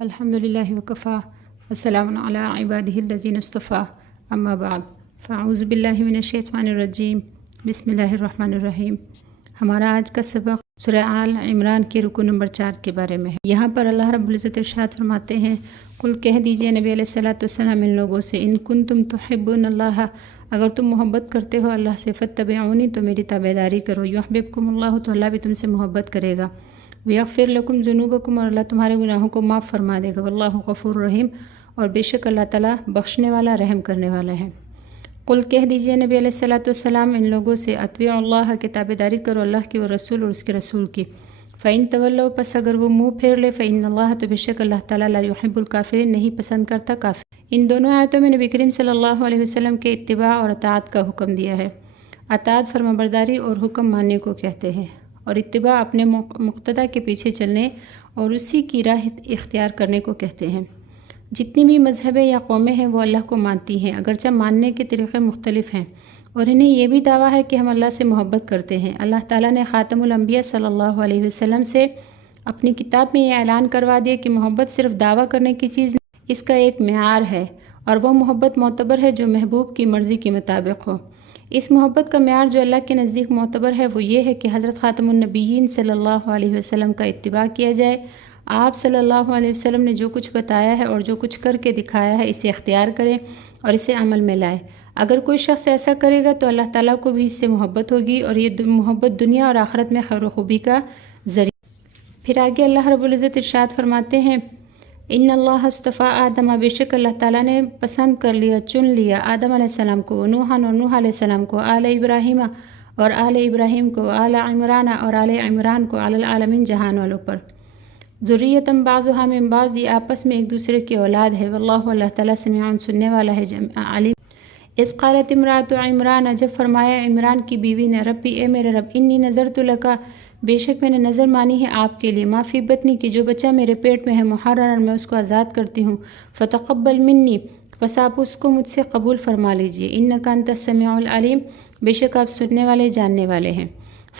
الحمدللہ وکفا والسلام علی عبادہ الذین اصطفیٰ اما بعد فاعوذ باللہ من الشیطان الرجیم بسم اللہ الرحمن الرحیم۔ ہمارا آج کا سبق سورہ آل عمران کے رکو نمبر 4 کے بارے میں ہے۔ یہاں پر اللہ رب العزت ارشاد فرماتے ہیں، قل کہہ دیجئے نبی علیہ الصلوۃ والسلام ان لوگوں سے، ان کنتم تحبون اللہ، اگر تم محبت کرتے ہو اللہ سے، فاتبعونی تو میری تابعداری کرو، یحببکم اللہ تو اللہ بھی تم سے محبت کرے گا، ویغفر لکم ذنوبکم اور اللہ تمہارے گناہوں کو معاف فرما دے گا، واللہ غفور رحیم اور بے شک اللہ تعالیٰ بخشنے والا رحم کرنے والا ہے۔ قل کہہ دیجئے نبی علیہ الصلوۃ والسلام ان لوگوں سے، اطیعوا اللہ کہ تابعداری کرو اللہ کی اور رسول اور اس کے رسول کی، فإن تولوا پس اگر وہ منہ پھیر لے، فإن اللہ تو بے شک اللہ تعالیٰ لا يحب الکافرین نہیں پسند کرتا کافر۔ ان دونوں آیتوں میں نبی کریم صلی اللہ علیہ وسلم کے اتباع اور اطاعت کا حکم دیا ہے۔ اطاعت فرمانبرداری اور حکم ماننے کو کہتے ہیں، اور اتباع اپنے مقتدی کے پیچھے چلنے اور اسی کی راہ اختیار کرنے کو کہتے ہیں۔ جتنی بھی مذہبیں یا قومیں ہیں وہ اللہ کو مانتی ہیں، اگرچہ ماننے کے طریقے مختلف ہیں، اور انہیں یہ بھی دعویٰ ہے کہ ہم اللہ سے محبت کرتے ہیں۔ اللہ تعالیٰ نے خاتم الانبیاء صلی اللہ علیہ وسلم سے اپنی کتاب میں یہ اعلان کروا دیا کہ محبت صرف دعویٰ کرنے کی چیز نہیں، اس کا ایک معیار ہے، اور وہ محبت معتبر ہے جو محبوب کی مرضی کے مطابق ہو۔ اس محبت کا معیار جو اللہ کے نزدیک معتبر ہے وہ یہ ہے کہ حضرت خاتم النبیین صلی اللہ علیہ وسلم کا اتباع کیا جائے۔ آپ صلی اللہ علیہ وسلم نے جو کچھ بتایا ہے اور جو کچھ کر کے دکھایا ہے اسے اختیار کریں اور اسے عمل میں لائے۔ اگر کوئی شخص ایسا کرے گا تو اللہ تعالیٰ کو بھی اس سے محبت ہوگی، اور یہ محبت دنیا اور آخرت میں خیر و خوبی کا ذریعہ۔ پھر آگے اللہ رب العزت ارشاد فرماتے ہیں، ان اللہ اصطفیٰ آدم، بے شک اللہ تعالیٰ نے پسند کر لیا، چن لیا آدم علیہ السلام کو، نوحًا اور نوح علیہ السلام کو، آل ابراہیم اور آل ابراہیم کو، آل عمران اور آل عمران کو، علی العالمین جہان والوں پر، ذریۃ بعضھا من بعض، یہ آپس میں ایک دوسرے کی اولاد ہے، واللہ اللہ تعالیٰ سمیع سننے والا ہے، علیم۔ اذ قالت امرأۃ عمران، جب فرمایا عمران کی بیوی نے، ربی اے میرے رب، انی نذرت لک، بے شک میں نے نظر مانی ہے آپ کے لیے، ما فی بطنی کی جو بچہ میرے پیٹ میں ہے، محررا میں اس کو آزاد کرتی ہوں، فتقبل منی پس آپ اس کو مجھ سے قبول فرما لیجئے، انک انت السمیع العلیم، بے شک آپ سننے والے جاننے والے ہیں۔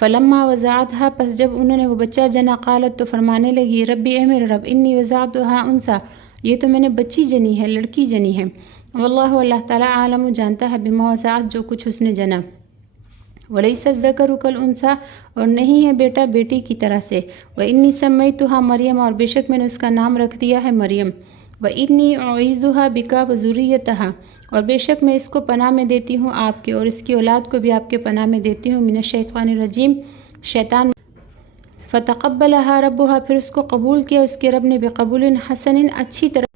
فلما وضعتھا، پس جب انہوں نے وہ بچہ جنا، قالت تو فرمانے لگی، ربی اے میرے رب، انی وضعتھا انثی، یہ تو میں نے بچی جنی ہے، لڑکی جنی ہے، واللہ اللہ تعالیٰ عالم جانتا ہے، بما وضعت جو کچھ اس نے جنا، وَلَيْسَ الذَّكَرُ كَالْأُنثىٰ اور نہیں ہے بیٹا بیٹی کی طرح سے، وَإِنِّي سَمَّيْتُهَا مریم اور بے شک میں نے اس کا نام رکھ دیا ہے مریم، وَإِنِّي أُعِيذُهَا بِكَ وَذُرِّيَّتَهَا اور بے شک میں اس کو پناہ میں دیتی ہوں آپ کے اور اس کی اولاد کو بھی آپ کے پناہ میں دیتی ہوں، من الشیطان الرجیم شیطان۔ فَتَقَبَّلَهَا رَبُّهَا پھر اس کو قبول کیا اس کے رب نے، بِقَبُولٍ حَسَنٍ اچھی طرح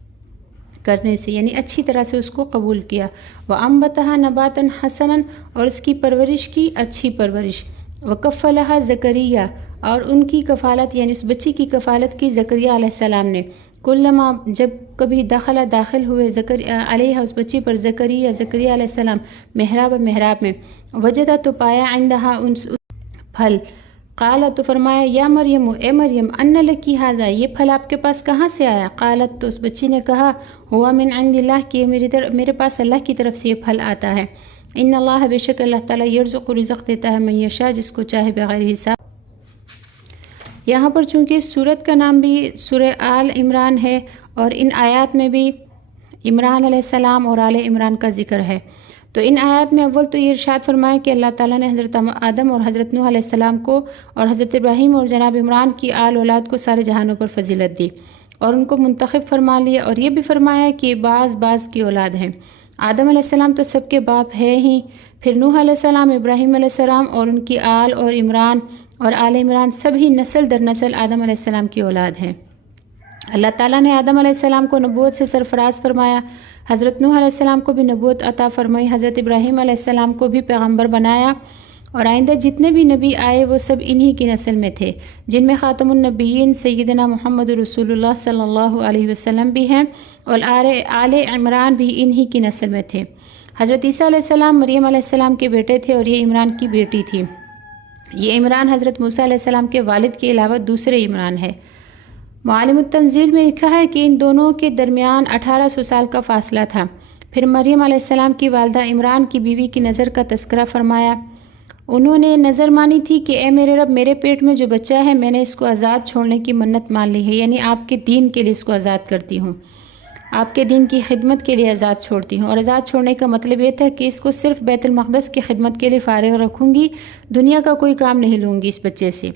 کرنے سے، یعنی اچھی طرح سے اس کو قبول کیا، وَأَنبَتَهَا نَبَاتًا حَسَنًا اور اس کی پرورش کی اچھی پرورش، وَكَفَّلَهَا زکریا اور ان کی کفالت یعنی اس بچی کی کفالت کی زکریا علیہ السلام نے، کلما جب کبھی داخل ہوئے علیہ اس بچی پر زکریا علیہ السلام محراب میں، وجدہ تو پایا عندہا ان پھل، قالت تو فرمایا، یا مریم اے مریم، ان لکی ھذا یہ پھل آپ کے پاس کہاں سے آیا؟ قالت تو اس بچی نے کہا، ہوا من عند اللہ کہ میرے پاس اللہ کی طرف سے یہ پھل آتا ہے، ان اللہ بے شک اللہ تعالیٰ یرزق رزق دیتا ہے، من یشاء جس کو چاہے، بغیر حساب۔ یہاں پر چونکہ سورت کا نام بھی سورہ آل عمران ہے اور ان آیات میں بھی عمران علیہ السلام اور آل عمران کا ذکر ہے، تو ان آیات میں اول تو یہ ارشاد فرمایا کہ اللہ تعالیٰ نے حضرت آدم اور حضرت نوح علیہ السلام کو اور حضرت ابراہیم اور جناب عمران کی آل اولاد کو سارے جہانوں پر فضیلت دی اور ان کو منتخب فرما لیا، اور یہ بھی فرمایا کہ بعض کی اولاد ہیں۔ آدم علیہ السلام تو سب کے باپ ہے ہی، پھر نوح علیہ السلام، ابراہیم علیہ السلام اور ان کی آل اور عمران اور آل عمران سبھی نسل در نسل آدم علیہ السلام کی اولاد ہیں۔ اللہ تعالیٰ نے آدم علیہ السلام کو نبوت سے سرفراز فرمایا، حضرت نوح علیہ السلام کو بھی نبوت عطا فرمائی، حضرت ابراہیم علیہ السلام کو بھی پیغمبر بنایا، اور آئندہ جتنے بھی نبی آئے وہ سب انہی کی نسل میں تھے، جن میں خاتم النبیین سیدنا محمد رسول اللہ صلی اللہ علیہ وسلم بھی ہیں، اور آل عمران بھی انہی کی نسل میں تھے۔ حضرت عیسیٰ علیہ السلام مریم علیہ السلام کے بیٹے تھے اور یہ عمران کی بیٹی تھی۔ یہ عمران حضرت موسیٰ علیہ السلام کے والد کے علاوہ دوسرے عمران ہے۔ معالم التنزیل میں لکھا ہے کہ ان دونوں کے درمیان 1800 سال کا فاصلہ تھا۔ پھر مریم علیہ السلام کی والدہ عمران کی بیوی کی نظر کا تذکرہ فرمایا، انہوں نے نظر مانی تھی کہ اے میرے رب، میرے پیٹ میں جو بچہ ہے میں نے اس کو آزاد چھوڑنے کی منت مان لی ہے، یعنی آپ کے دین کے لیے اس کو آزاد کرتی ہوں، آپ کے دین کی خدمت کے لیے آزاد چھوڑتی ہوں۔ اور آزاد چھوڑنے کا مطلب یہ تھا کہ اس کو صرف بیت المقدس کی خدمت کے لیے فارغ رکھوں گی، دنیا کا کوئی کام نہیں لوں گی اس بچے سے۔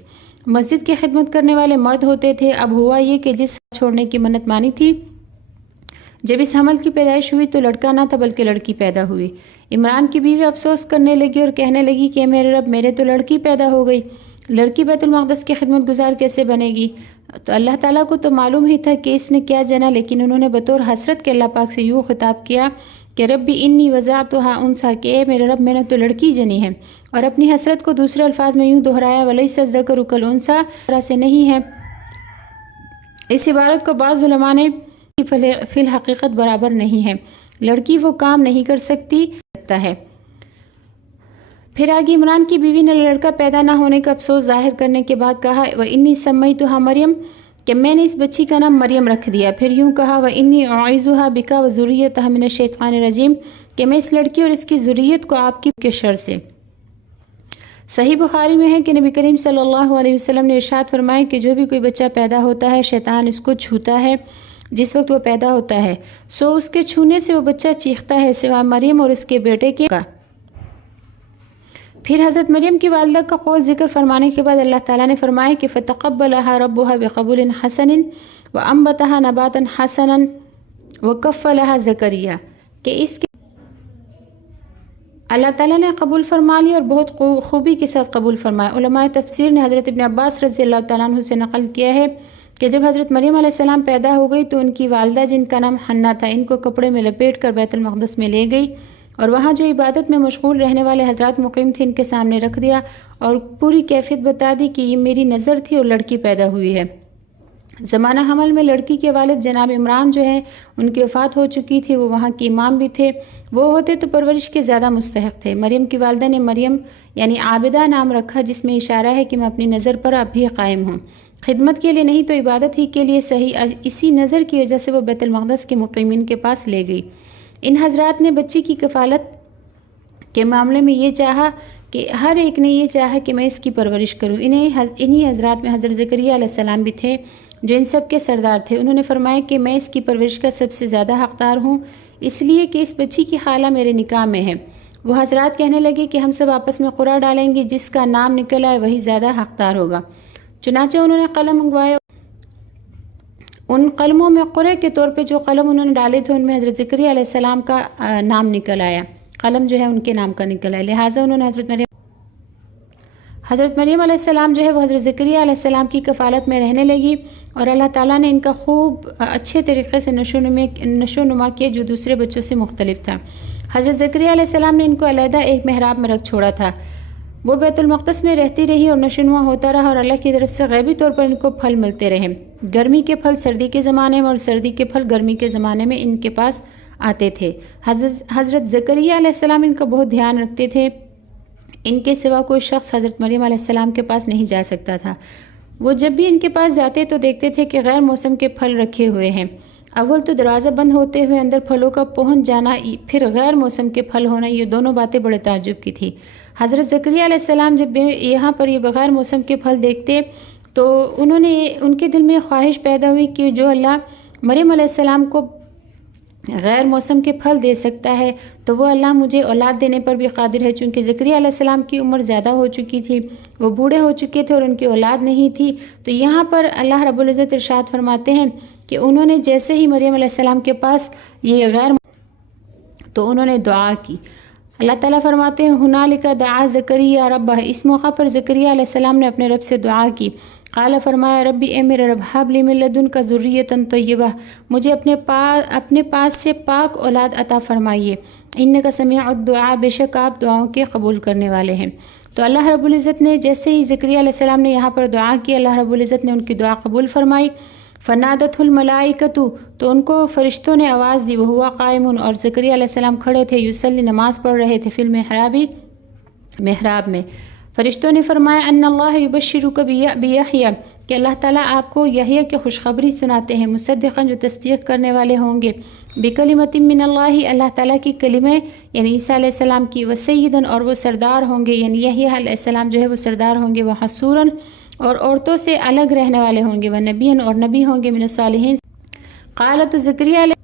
مسجد کی خدمت کرنے والے مرد ہوتے تھے۔ اب ہوا یہ کہ جس چھوڑنے کی منت مانی تھی، جب اس حمل کی پیدائش ہوئی تو لڑکا نہ تھا بلکہ لڑکی پیدا ہوئی۔ عمران کی بیوی افسوس کرنے لگی اور کہنے لگی کہ میرے رب، میرے تو لڑکی پیدا ہو گئی، لڑکی بیت المقدس کی خدمت گزار کیسے بنے گی؟ تو اللہ تعالیٰ کو تو معلوم ہی تھا کہ اس نے کیا جنا، لیکن انہوں نے بطور حسرت کے اللہ پاک سے یوں خطاب کیا کہ ربی انی وضعتها انثی، کہ اے میرے رب، میں نے تو لڑکی جنی ہے، اور اپنی حسرت کو دوسرے الفاظ میں یوں دہرایا ولیس الذکر کالانثی، طرح سے نہیں ہے۔ اس عبارت کو بعض علماء نے فی الحقیقت برابر نہیں ہے، لڑکی وہ کام نہیں کر سکتی ہے۔ پھر آگے عمران کی بیوی نے لڑکا پیدا نہ ہونے کا افسوس ظاہر کرنے کے بعد کہا وَإِنِّي سَمَّيْتُهَا مریم، کہ میں نے اس بچی کا نام مریم رکھ دیا۔ پھر یوں کہا وَإِنِّي أُعِيذُهَا بِكَ وَذُرِّيَّتَهَا مِنَ الشَّيْطَانِ الرَّجِيمِ، کہ میں اس لڑکی اور اس کی ذریت کو آپ کے شر سے۔ صحیح بخاری میں ہے کہ نبی کریم صلی اللہ علیہ وسلم نے ارشاد فرمایا کہ جو بھی کوئی بچہ پیدا ہوتا ہے شیطان اس کو چھوتا ہے جس وقت وہ پیدا ہوتا ہے، سو اس کے چھونے سے وہ بچہ چیختا ہے سوائے مریم اور اس کے بیٹے کے کا۔ پھر حضرت مریم کی والدہ کا قول ذکر فرمانے کے بعد اللہ تعالیٰ نے فرمایا کہ فَتَقَبَّلَهَا رَبُّهَا بِقَبُولٍ حَسَنٍ وَأَنبَتَهَا نَبَاتًا حَسَنًا وَكَفَّلَهَا زَكَرِيَّا، کہ اس کے اللہ تعالیٰ نے قبول فرما لی اور بہت خوبی کے ساتھ قبول فرمایا۔ علماء تفسیر نے حضرت ابن عباس رضی اللہ تعالیٰ عنہ سے نقل کیا ہے کہ جب حضرت مریم علیہ السلام پیدا ہو گئی تو ان کی والدہ جن کا نام حنا تھا، ان کو کپڑے میں لپیٹ کر بیت المقدس میں لے گئی اور وہاں جو عبادت میں مشغول رہنے والے حضرات مقیم تھے ان کے سامنے رکھ دیا اور پوری کیفیت بتا دی کہ یہ میری نظر تھی اور لڑکی پیدا ہوئی ہے۔ زمانہ حمل میں لڑکی کے والد جناب عمران جو ہے ان کی وفات ہو چکی تھی، وہ وہاں کے امام بھی تھے، وہ ہوتے تو پرورش کے زیادہ مستحق تھے۔ مریم کی والدہ نے مریم یعنی عابدہ نام رکھا، جس میں اشارہ ہے کہ میں اپنی نظر پر اب بھی قائم ہوں، خدمت کے لیے نہیں تو عبادت ہی کے لیے صحیح۔ اسی نظر کی وجہ سے وہ بیت المقدس کے مقیمین کے پاس لے گئی۔ ان حضرات نے بچی کی کفالت کے معاملے میں یہ چاہا کہ ہر ایک نے یہ چاہا کہ میں اس کی پرورش کروں۔ انہی حضرات میں حضرت زکریا علیہ السلام بھی تھے جو ان سب کے سردار تھے۔ انہوں نے فرمایا کہ میں اس کی پرورش کا سب سے زیادہ حقدار ہوں، اس لیے کہ اس بچی کی خالہ میرے نکاح میں ہے۔ وہ حضرات کہنے لگے کہ ہم سب آپس میں قرعہ ڈالیں گے، جس کا نام نکل آئے وہی زیادہ حقدار ہوگا۔ چنانچہ انہوں نے قلم منگوائے، ان قلموں میں قرعے کے طور پہ جو قلم انہوں نے ڈالے تھے ان میں حضرت زکریا علیہ السلام کا نام نکل آیا، قلم جو ہے ان کے نام کا نکل آیا، لہٰذا انہوں نے حضرت مریم علیہ السلام جو ہے وہ حضرت زکریا علیہ السلام کی کفالت میں رہنے لگی اور اللہ تعالیٰ نے ان کا خوب اچھے طریقے سے نشو نما کیا جو دوسرے بچوں سے مختلف تھا۔ حضرت زکریا علیہ السلام نے ان کو علیحدہ ایک محراب میں رکھ چھوڑا تھا، وہ بیت المقدس میں رہتی رہی اور نشو نما ہوتا رہا اور اللہ کی طرف سے غیبی طور پر ان کو پھل ملتے رہے۔ گرمی کے پھل سردی کے زمانے میں اور سردی کے پھل گرمی کے زمانے میں ان کے پاس آتے تھے۔ حضرت زکریا علیہ السلام ان کا بہت دھیان رکھتے تھے، ان کے سوا کوئی شخص حضرت مریم علیہ السلام کے پاس نہیں جا سکتا تھا۔ وہ جب بھی ان کے پاس جاتے تو دیکھتے تھے کہ غیر موسم کے پھل رکھے ہوئے ہیں۔ اول تو دروازہ بند ہوتے ہوئے اندر پھلوں کا پہنچ جانا، پھر غیر موسم کے پھل ہونا، یہ دونوں باتیں بڑے تعجب کی تھی۔ حضرت زکریا علیہ السلام جب یہاں پر یہ بغیر موسم کے پھل دیکھتے تو ان کے دل میں خواہش پیدا ہوئی کہ جو اللہ مریم علیہ السلام کو غیر موسم کے پھل دے سکتا ہے تو وہ اللہ مجھے اولاد دینے پر بھی قادر ہے۔ چونکہ زکریا علیہ السلام کی عمر زیادہ ہو چکی تھی، وہ بوڑھے ہو چکے تھے اور ان کی اولاد نہیں تھی، تو یہاں پر اللہ رب العزت ارشاد فرماتے ہیں کہ انہوں نے جیسے ہی مریم علیہ السلام کے پاس یہ تو انہوں نے دعا کی۔ اللہ تعالیٰ فرماتے ہیں ہنالک دعا زکریا ربہ، اس موقع پر زکریا علیہ السلام نے اپنے رب سے دعا کی۔ قال فرمایا ربی، اے میرے رب، حب لی من لدنک ذریۃ طیبہ، مجھے اپنے پاس سے پاک اولاد عطا فرمائیے، انک سمیع الدعاء، بے شک آپ دعاؤں کے قبول کرنے والے ہیں۔ تو اللہ رب العزت نے جیسے ہی زکریا علیہ السلام نے یہاں پر دعا کی، اللہ رب العزت نے ان کی دعا قبول فرمائی۔ فنادتہ الملائکۃ، تو ان کو فرشتوں نے آواز دی، وہو قائم، اور زکریا علیہ السلام کھڑے تھے، یصلی، نماز پڑھ رہے تھے، فی المحراب، محراب میں۔ فرشتوں نے فرمایا ان اللہ یبشرک بیحییٰ، کہ اللہ تعالیٰ آپ کو یحییٰ کی خوشخبری سناتے ہیں، مصدقاً جو تصدیق کرنے والے ہوں گے، بکلمۃ من اللہ، اللہ تعالیٰ کی کلمے یعنی عیسیٰ علیہ السلام کی، وسیداً اور وہ سردار ہوں گے، یعنی یحییٰ علیہ السلام جو ہے وہ سردار ہوں گے، وحصوراً اور عورتوں سے الگ رہنے والے ہوں گے، ونبیاً اور نبی ہوں گے، من الصالحین۔ قال تو زکریا علیہ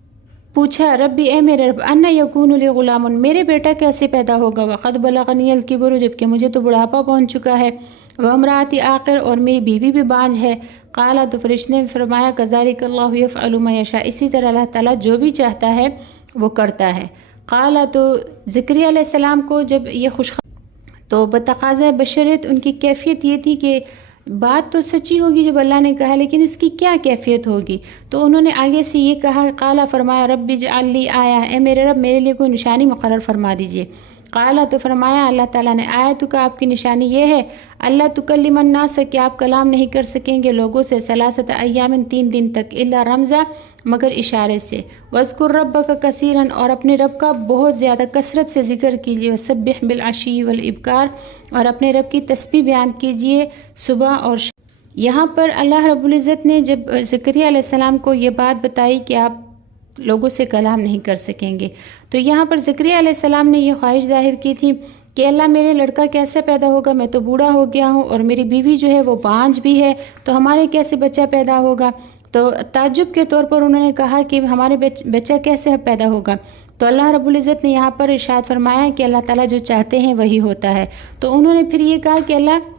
پوچھا، ربی اے میرے رب، ان یکون لی غلام، میرے بیٹا کیسے پیدا ہوگا، وقد بلغنی الکبر، جبکہ مجھے تو بڑھاپا پہنچ چکا ہے، وامراتی عاقر، اور میری بیوی بھی بانجھ ہے۔ قال تو فرشتے نے فرمایا، کذالک اللہ یفعل ما یشاء، اسی طرح اللہ تعالیٰ جو بھی چاہتا ہے وہ کرتا ہے۔ قال تو زکریا علیہ السلام کو جب یہ تو بتقاضۂ بشریت ان کی کیفیت یہ تھی کہ بات تو سچی ہوگی جب اللہ نے کہا، لیکن اس کی کیا کیفیت ہوگی، تو انہوں نے آگے سے یہ کہا، قالا فرمایا، رب اجعل لی آیا، اے میرے رب میرے لیے کوئی نشانی مقرر فرما دیجئے۔ قالا تو فرمایا اللہ تعالیٰ نے، آیت کا آپ کی نشانی یہ ہے، اللہ تکلم الناس، کہ آپ کلام نہیں کر سکیں گے لوگوں سے، ثلاثۃ ایام 3 دن تک، الا رمزا مگر اشارے سے، واذکر ربک کثیرا، اور اپنے رب کا بہت زیادہ کثرت سے ذکر کیجیے، وسبح بالعشی والابکار، اور اپنے رب کی تسبیح بیان کیجیے صبح اور یہاں پر اللہ رب العزت نے جب زکریا علیہ السلام کو یہ بات بتائی کہ آپ لوگوں سے کلام نہیں کر سکیں گے، تو یہاں پر زکریا علیہ السلام نے یہ خواہش ظاہر کی تھی کہ اللہ میرے لڑکا کیسے پیدا ہوگا، میں تو بوڑھا ہو گیا ہوں اور میری بیوی جو ہے وہ بانجھ بھی ہے، تو ہمارے کیسے بچہ پیدا ہوگا۔ تو تعجب کے طور پر انہوں نے کہا کہ ہمارے بچہ کیسے پیدا ہوگا، تو اللہ رب العزت نے یہاں پر ارشاد فرمایا کہ اللہ تعالیٰ جو چاہتے ہیں وہی ہوتا ہے۔ تو انہوں نے پھر یہ کہا کہ اللہ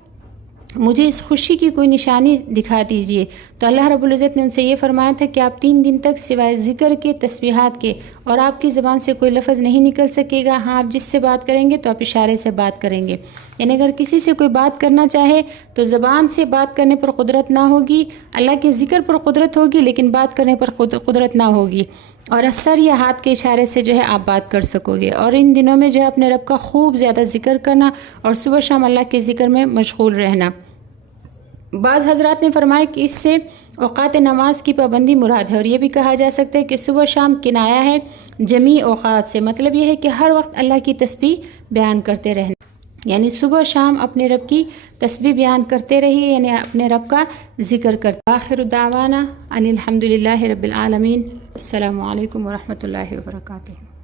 مجھے اس خوشی کی کوئی نشانی دکھا دیجئے، تو اللہ رب العزت نے ان سے یہ فرمایا تھا کہ آپ 3 دن تک سوائے ذکر کے، تسبیحات کے، اور آپ کی زبان سے کوئی لفظ نہیں نکل سکے گا، ہاں آپ جس سے بات کریں گے تو آپ اشارے سے بات کریں گے، یعنی اگر کسی سے کوئی بات کرنا چاہے تو زبان سے بات کرنے پر قدرت نہ ہوگی، اللہ کے ذکر پر قدرت ہوگی لیکن بات کرنے پر قدرت نہ ہوگی، اور سر یا ہاتھ کے اشارے سے جو ہے آپ بات کر سکو گے۔ اور ان دنوں میں جو ہے اپنے رب کا خوب زیادہ ذکر کرنا اور صبح شام اللہ کے ذکر میں مشغول رہنا۔ بعض حضرات نے فرمایا کہ اس سے اوقات نماز کی پابندی مراد ہے، اور یہ بھی کہا جا سکتا ہے کہ صبح شام کنایا ہے جمیع اوقات سے، مطلب یہ ہے کہ ہر وقت اللہ کی تسبیح بیان کرتے رہنا، یعنی صبح شام اپنے رب کی تسبیح بیان کرتے رہیے، یعنی اپنے رب کا ذکر کرتے۔ آخر دعوانا ان الحمد للہ رب العالمین۔ السلام علیکم ورحمۃ اللہ وبرکاتہ۔